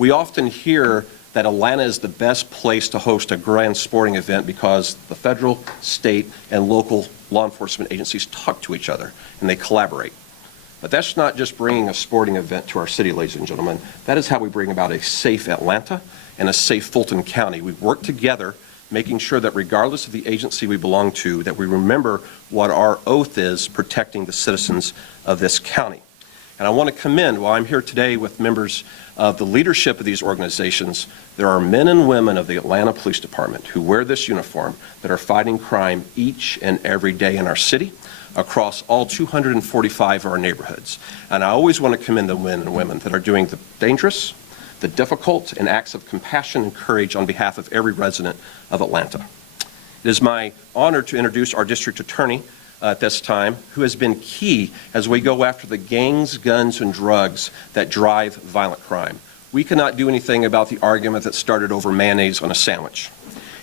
We often hear that Atlanta is the best place to host a grand sporting event because the federal, state, and local law enforcement agencies talk to each other and they collaborate. But that's not just bringing a sporting event to our city, ladies and gentlemen. That is how we bring about a safe Atlanta and a safe Fulton County. We work together, making sure that regardless of the agency we belong to, that we remember what our oath is, protecting the citizens of this county. And I want to commend, while I'm here today with members of the leadership of these organizations, there are men and women of the Atlanta Police Department who wear this uniform that are fighting crime each and every day in our city, across all 245 of our neighborhoods. And I always want to commend the men and women that are doing the dangerous, the difficult, and acts of compassion and courage on behalf of every resident of Atlanta. It is my honor to introduce our district attorney at this time, who has been key as we go after the gangs, guns, and drugs that drive violent crime. We cannot do anything about the argument that started over mayonnaise on a sandwich.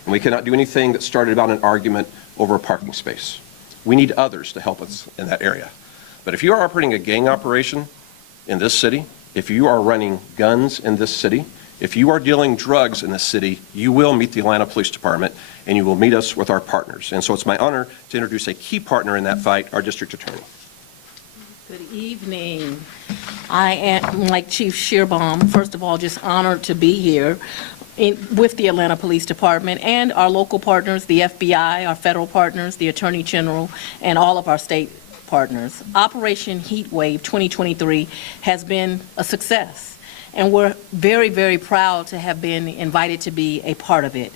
And we cannot do anything that started about an argument over a parking space. We need others to help us in that area. But if you are operating a gang operation in this city, if you are running guns in this city, if you are dealing drugs in this city, you will meet the Atlanta Police Department and you will meet us with our partners. And so it's my honor to introduce a key partner in that fight, our district attorney. Good evening. I am, like Chief Shearbaum, first of all, just honored to be here with the Atlanta Police Department and our local partners, the FBI, our federal partners, the Attorney General, and all of our state partners. Operation Heatwave 2023 has been a success. And we're very, very proud to have been invited to be a part of it.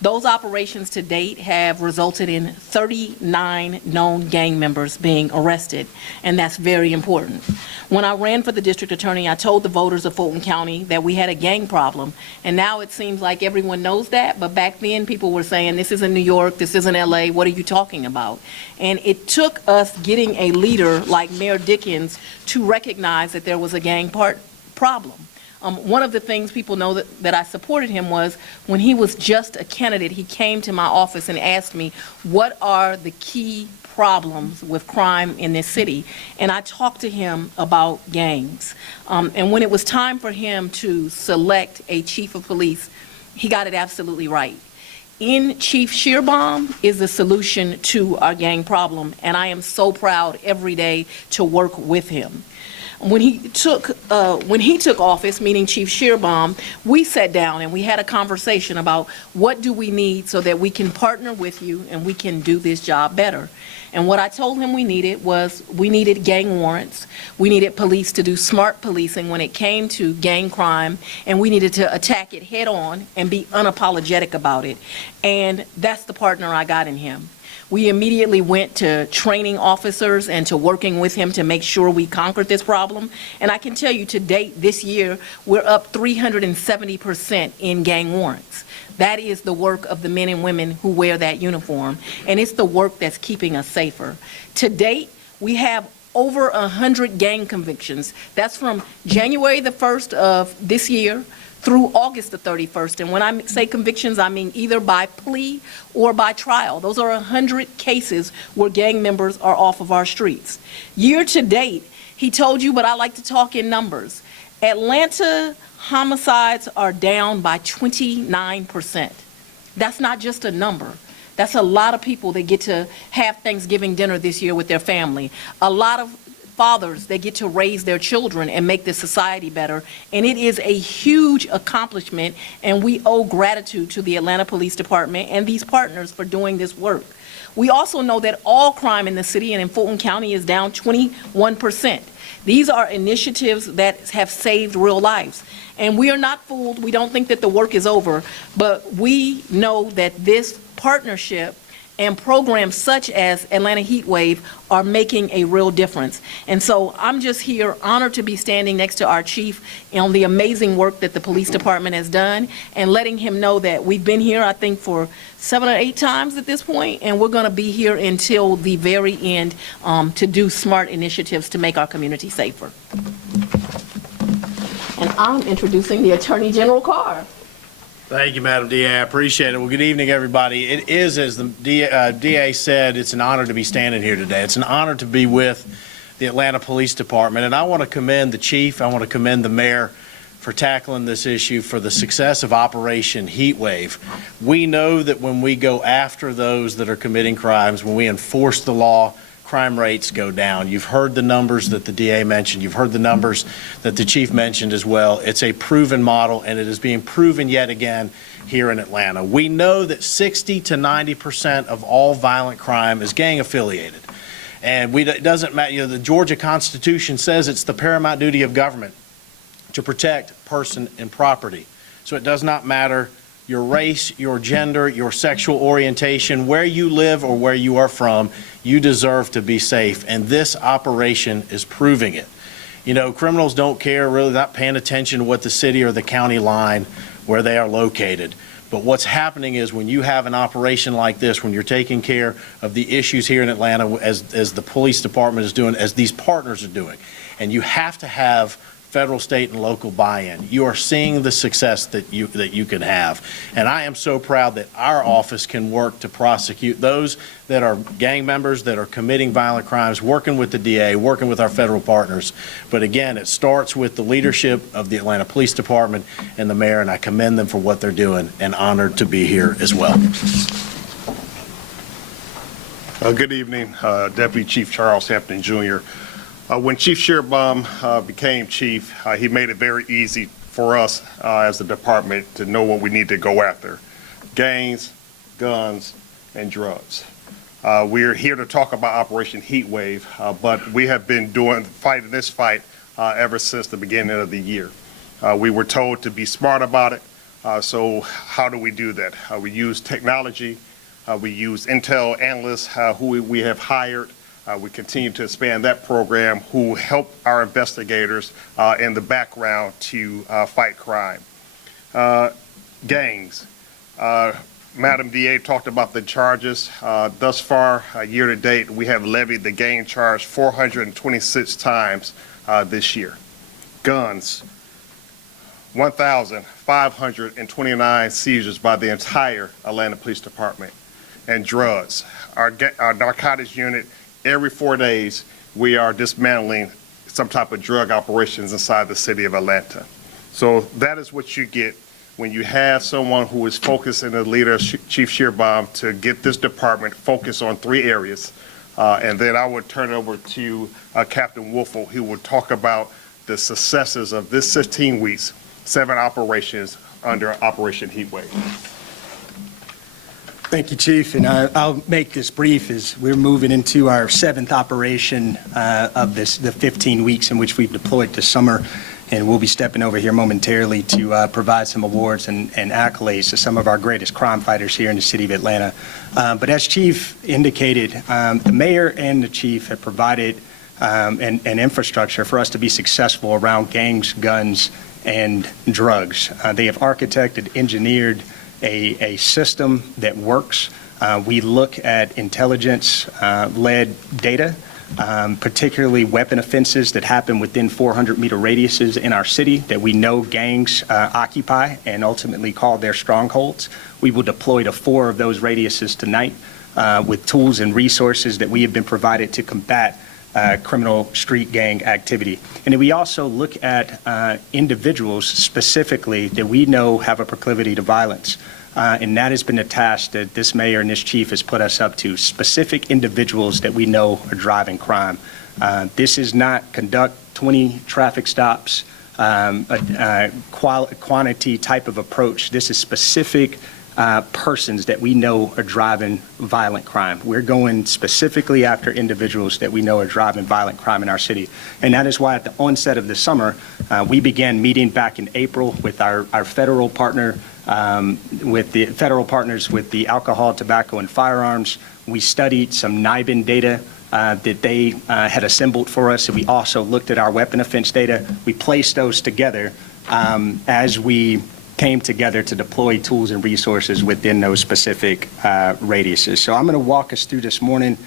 Those operations to date have resulted in 39 known gang members being arrested, and that's very important. When I ran for the district attorney, I told the voters of Fulton County that we had a gang problem, and now it seems like everyone knows that, but back then people were saying, this isn't New York, this isn't LA, what are you talking about? And it took us getting a leader like Mayor Dickens to recognize that there was a gang problem. One of the things people know that I supported him was when he was just a candidate, he came to my office and asked me, what are the key problems with crime in this city? And I talked to him about gangs. And when it was time for him to select a chief of police, he got it absolutely right. In Chief Shearbaum is the solution to our gang problem, and I am so proud every day to work with him. When he took office, meaning Chief Shearbaum, we sat down and we had a conversation about what do we need so that we can partner with you and we can do this job better. And what I told him we needed gang warrants, we needed police to do smart policing when it came to gang crime, and we needed to attack it head on and be unapologetic about it. And that's the partner I got in him. We immediately went to training officers and to working with him to make sure we conquered this problem. And I can tell you to date this year, we're up 370% in gang warrants. That is the work of the men and women who wear that uniform. And it's the work that's keeping us safer. To date, we have over 100 gang convictions. That's from January the 1st of this year through August the 31st. And when I say convictions, I mean either by plea or by trial. Those are 100 cases where gang members are off of our streets. Year to date, he told you, but I like to talk in numbers. Atlanta homicides are down by 29%. That's not just a number. That's a lot of people that get to have Thanksgiving dinner this year with their family. A lot of fathers that get to raise their children and make this society better. And it is a huge accomplishment, and we owe gratitude to the Atlanta Police Department and these partners for doing this work. We also know that all crime in the city and in Fulton County is down 21%. These are initiatives that have saved real lives. And we are not fooled. We don't think that the work is over, but we know that this partnership and programs such as Atlanta Heatwave are making a real difference. And so I'm just here honored to be standing next to our chief on the amazing work that the police department has done and letting him know that we've been here, I think, for 7 or 8 times at this point, and we're going to be here until the very end to do smart initiatives to make our community safer. And I'm introducing the Attorney General Carr. Thank you, Madam DA. I appreciate it. Well, good evening, everybody. It is, as the DA said, it's an honor to be standing here today. It's an honor to be with the Atlanta Police Department, and I want to commend the chief. I want to commend the mayor for tackling this issue, for the success of Operation Heatwave. We know that when we go after those that are committing crimes, when we enforce the law, crime rates go down. You've heard the numbers that the DA mentioned. You've heard the numbers that the chief mentioned as well. It's a proven model, and it is being proven yet again here in Atlanta. We know that 60 to 90% of all violent crime is gang affiliated. And it doesn't matter, the Georgia Constitution says it's the paramount duty of government to protect person and property. So it does not matter your race, your gender, your sexual orientation, where you live or where you are from, you deserve to be safe. And this operation is proving it. You know, criminals don't care, really not paying attention to what the city or the county line, where they are located. But what's happening is when you have an operation like this, when you're taking care of the issues here in Atlanta, as the police department is doing, as these partners are doing, and you have to have federal, state, and local buy-in. You are seeing the success that you can have. And I am so proud that our office can work to prosecute those that are gang members, that are committing violent crimes, working with the DA, working with our federal partners. But again, it starts with the leadership of the Atlanta Police Department and the mayor, and I commend them for what they're doing, and honored to be here as well. Good evening, Deputy Chief Charles Hampton Jr. When Chief Shearbaum became chief, he made it very easy for us as the department to know what we need to go after: gangs, guns, and drugs. We're here to talk about Operation Heatwave, but we have been fighting this fight ever since the beginning of the year. We were told to be smart about it, so how do we do that? We use technology, we use intel analysts who we have hired. We continue to expand that program, who help our investigators in the background to fight crime. Gangs. Madam DA talked about the charges. Thus far, year to date, we have levied the gang charge 426 times this year. Guns. 1,529 seizures by the entire Atlanta Police Department. And drugs. Our narcotics unit, every 4 days, we are dismantling some type of drug operations inside the city of Atlanta. So that is what you get when you have someone who is focused in the leader, Chief Shearbaum, to get this department focused on 3 areas. And then I would turn it over to Captain Wolfel, who will talk about the successes of this 16 weeks, 7 operations under Operation Heatwave. Thank you, Chief, and I'll make this brief as we're moving into our 7th operation of the 15 weeks in which we've deployed this summer, and we'll be stepping over here momentarily to provide some awards and accolades to some of our greatest crime fighters here in the city of Atlanta. But as Chief indicated, the mayor and the chief have provided an infrastructure for us to be successful around gangs, guns, and drugs. They have architected, engineered a system that works. We look at intelligence-led data, particularly weapon offenses that happen within 400-meter radiuses in our city that we know gangs occupy and ultimately call their strongholds. We will deploy to 4 of those radiuses tonight with tools and resources that we have been provided to combat criminal street gang activity. And then we also look at individuals specifically that we know have a proclivity to violence. And that has been a task that this mayor and this chief has put us up to, specific individuals that we know are driving crime. This is not conduct 20 traffic stops, a quantity type of approach. This is specific persons that we know are driving violent crime. We're going specifically after individuals that we know are driving violent crime in our city. And that is why at the onset of the summer, we began meeting back in April with our federal partner, with the federal partners with the alcohol, tobacco, and firearms. We studied some NIBIN data that they had assembled for us, and we also looked at our weapon offense data. We placed those together as we came together to deploy tools and resources within those specific radiuses. So I'm going to walk us through this evening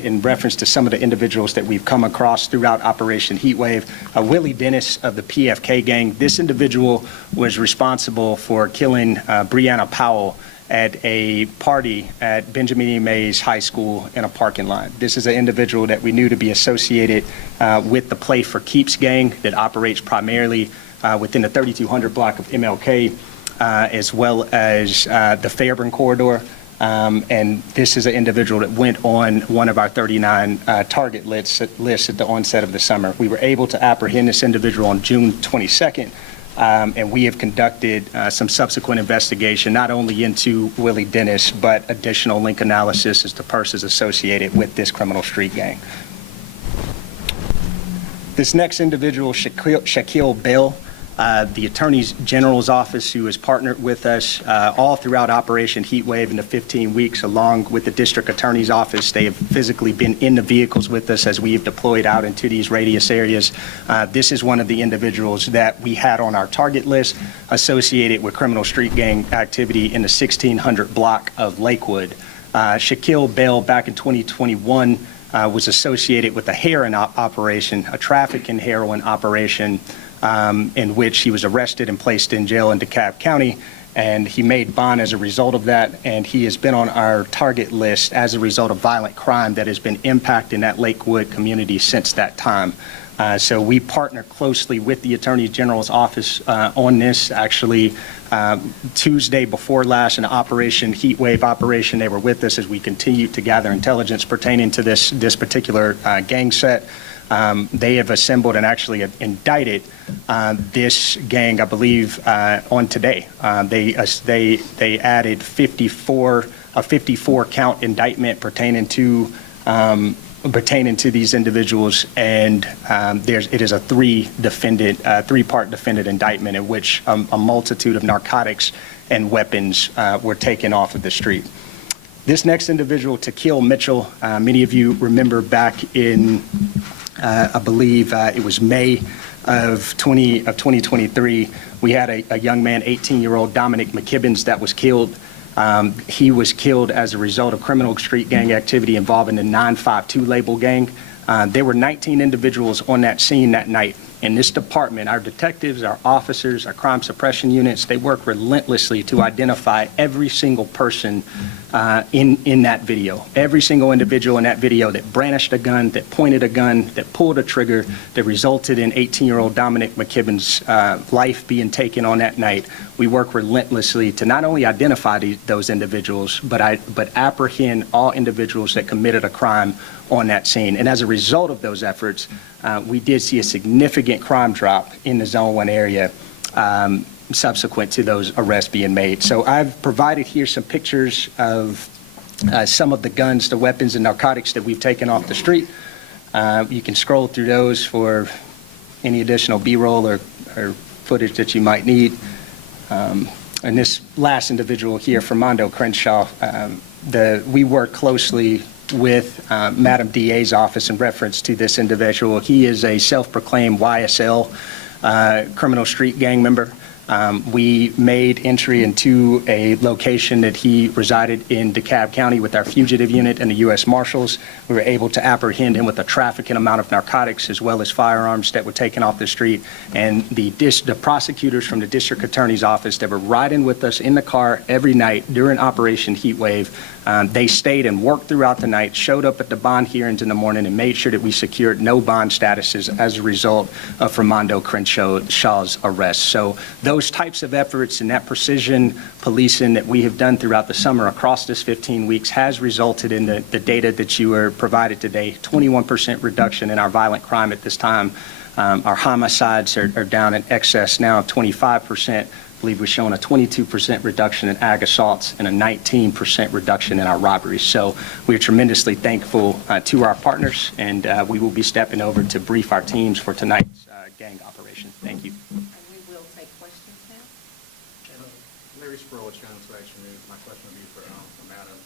in reference to some of the individuals that we've come across throughout Operation Heatwave. Willie Dennis of the PFK gang. This individual was responsible for killing Breonna Powell at a party at Benjamin E. Mays High School in a parking lot. This is an individual that we knew to be associated with the Play for Keeps gang that operates primarily within the 3200 block of MLK, as well as the Fairburn corridor. And this is an individual that went on one of our 39 target lists at the onset of the summer. We were able to apprehend this individual on June 22nd, and we have conducted some subsequent investigation, not only into Willie Dennis, but additional link analysis as to persons associated with this criminal street gang. This next individual, Shaquille Bell, the Attorney General's office, who has partnered with us all throughout Operation Heatwave in the 15 weeks, along with the District Attorney's office. They have physically been in the vehicles with us as we have deployed out into these radius areas. This is one of the individuals that we had on our target list associated with criminal street gang activity in the 1600 block of Lakewood. Shaquille Bell, back in 2021, was associated with a heroin operation, a trafficking heroin operation, in which he was arrested and placed in jail in DeKalb County, and he made bond as a result of that, and he has been on our target list as a result of violent crime that has been impacting that Lakewood community since that time. So we partner closely with the Attorney General's office on this. Actually, Tuesday before last, an Operation Heatwave operation, they were with us as we continued to gather intelligence pertaining to this particular gang set. They have assembled and actually indicted this gang, I believe, on today. They added a 54 count indictment pertaining to these individuals, and it is a three-part defendant indictment in which a multitude of narcotics and weapons were taken off of the street. This next individual, Takil Mitchell, many of you remember back in I believe it was May of 2023, we had a young man, 18-year-old Dominic McKibbins, that was killed. He was killed as a result of criminal street gang activity involving the 952 label gang. There were 19 individuals on that scene that night. In this department, our detectives, our officers, our crime suppression units, they work relentlessly to identify every single person in that video. Every single individual in that video that brandished a gun, that pointed a gun, that pulled a trigger, that resulted in 18-year-old Dominic McKibbin's life being taken on that night. We work relentlessly to not only identify those individuals, but apprehend all individuals that committed a crime on that scene. And as a result of those efforts, we did see a significant crime drop in the Zone 1 area subsequent to those arrests being made. So I've provided here some pictures of some of the guns, the weapons, and narcotics that we've taken off the street. You can scroll through those for any additional B-roll or footage that you might need. And this last individual here, Fernando Crenshaw, we work closely with Madam DA's office in reference to this individual. He is a self-proclaimed YSL criminal street gang member. We made entry into a location that he resided in DeKalb County with our fugitive unit and the U.S. Marshals. We were able to apprehend him with a trafficking amount of narcotics as well as firearms that were taken off the street. And the prosecutors from the District Attorney's office that were riding with us in the car every night during Operation Heatwave, they stayed and worked throughout the night, showed up at the bond hearings in the morning, and made sure that we secured no bond statuses as a result of Fernando Crenshaw's arrest. So those types of efforts and that precision policing that we have done throughout the summer across this 15 weeks has resulted in the data that you were provided today, 21% reduction in our violent crime at this time. Our homicides are down in excess now of 25%. I believe we're showing a 22% reduction in ag assaults and a 19% reduction in our robberies. So we're tremendously thankful to our partners, and we will be stepping over to brief our teams for tonight's gang operation. Thank you. And we will take questions now. Larry Sproul, Channel 2 Action News. My question would be for Madam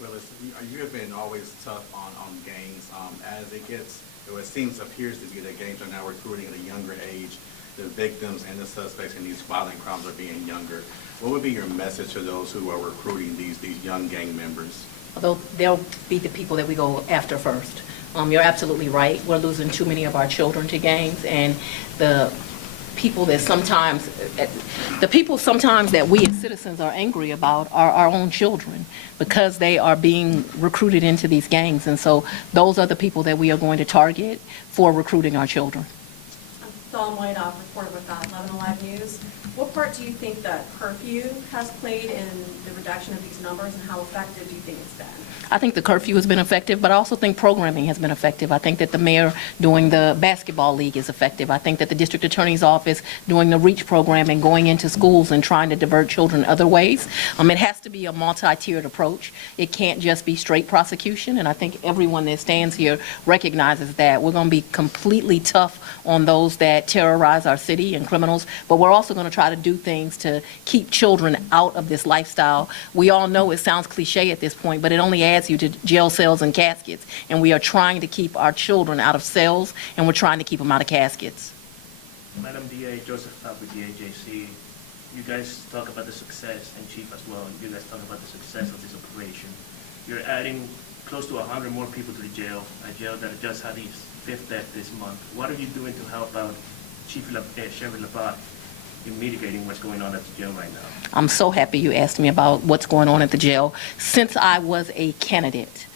Willis. You have been always tough on gangs. As it gets, appears to be that gangs are now recruiting at a younger age. The victims and the suspects in these violent crimes are being younger. What would be your message to those who are recruiting these young gang members? Although they'll be the people that we go after first. You're absolutely right. We're losing too many of our children to gangs, and the people sometimes that we as citizens are angry about are our own children, because they are being recruited into these gangs. And so those are the people that we are going to target for recruiting our children. Dawn White, reporter with 11 Alive News. What part do you think that curfew has played in the reduction of these numbers, and how effective do you think it's been? I think the curfew has been effective, but I also think programming has been effective. I think that the mayor doing the basketball league is effective. I think that the district attorney's office doing the REACH program and going into schools and trying to divert children other ways. It has to be a multi-tiered approach. It can't just be straight prosecution, and I think everyone that stands here recognizes that. We're going to be completely tough on those that terrorize our city and criminals, but we're also going to try to do things to keep children out of this lifestyle. We all know it sounds cliche at this point, but it only adds you to jail cells and caskets, and we are trying to keep our children out of cells, and we're trying to keep them out of caskets. Madam DA, Joseph Tapp with the AJC. You guys talk about the success, and Chief as well, you guys talk about the success of this operation. You're adding close to 100 more people to the jail, a jail that just had its 5th death this month. What are you doing to help out Sheriff Labat in mitigating what's going on at the jail right now? I'm so happy you asked me about what's going on at the jail. Since I was a candidate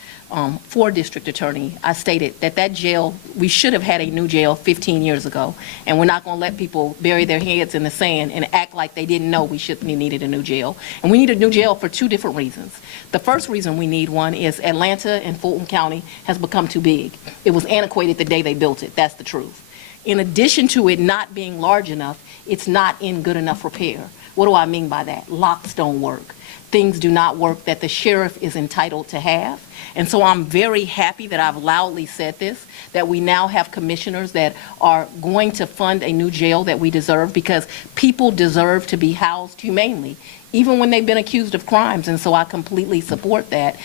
for district attorney, I stated that that jail, we should have had a new jail 15 years ago, and we're not going to let people bury their heads in the sand and act like they didn't know we needed a new jail. And we need a new jail for 2 different reasons. The first reason we need one is Atlanta and Fulton County has become too big. It was antiquated the day they built it. That's the truth. In addition to it not being large enough, it's not in good enough repair. What do I mean by that? Locks don't work. Things do not work that the sheriff is entitled to have. And so I'm very happy that I've loudly said this, that we now have commissioners that are going to fund a new jail that we deserve, because people deserve to be housed humanely, even when they've been accused of crimes, and so I completely support that.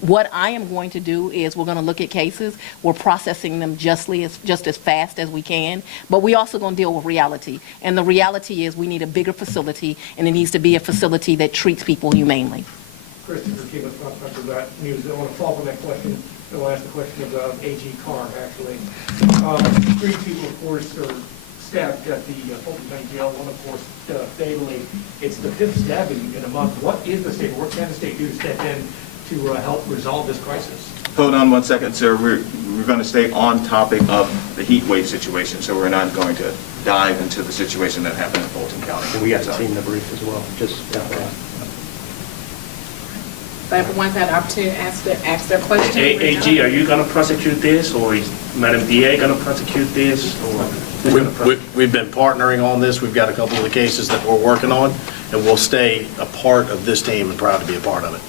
What I am going to do is we're going to look at cases. We're processing them just as fast as we can, but we also going to deal with reality. And the reality is we need a bigger facility, and it needs to be a facility that treats people humanely. Christopher Kiva, Sponsor of that news. I want to follow up on that question. I want to ask the question of AG Carr, actually. 3 people, of course, are stabbed at the Fulton County Jail, one, of course, fatally. It's the 5th stabbing in a month. What is the state, what can the state do to step in to help resolve this crisis? Hold on one second, sir. We're going to stay on topic of the heat wave situation, so we're not going to dive into the situation that happened in Fulton County. And we haven't seen the brief as well, just So everyone's had an opportunity to ask their question. AG, are you going to prosecute this, or is Madam DA going to prosecute this? Or We've been partnering on this. We've got a couple of the cases that we're working on, and we'll stay a part of this team and proud to be a part of it.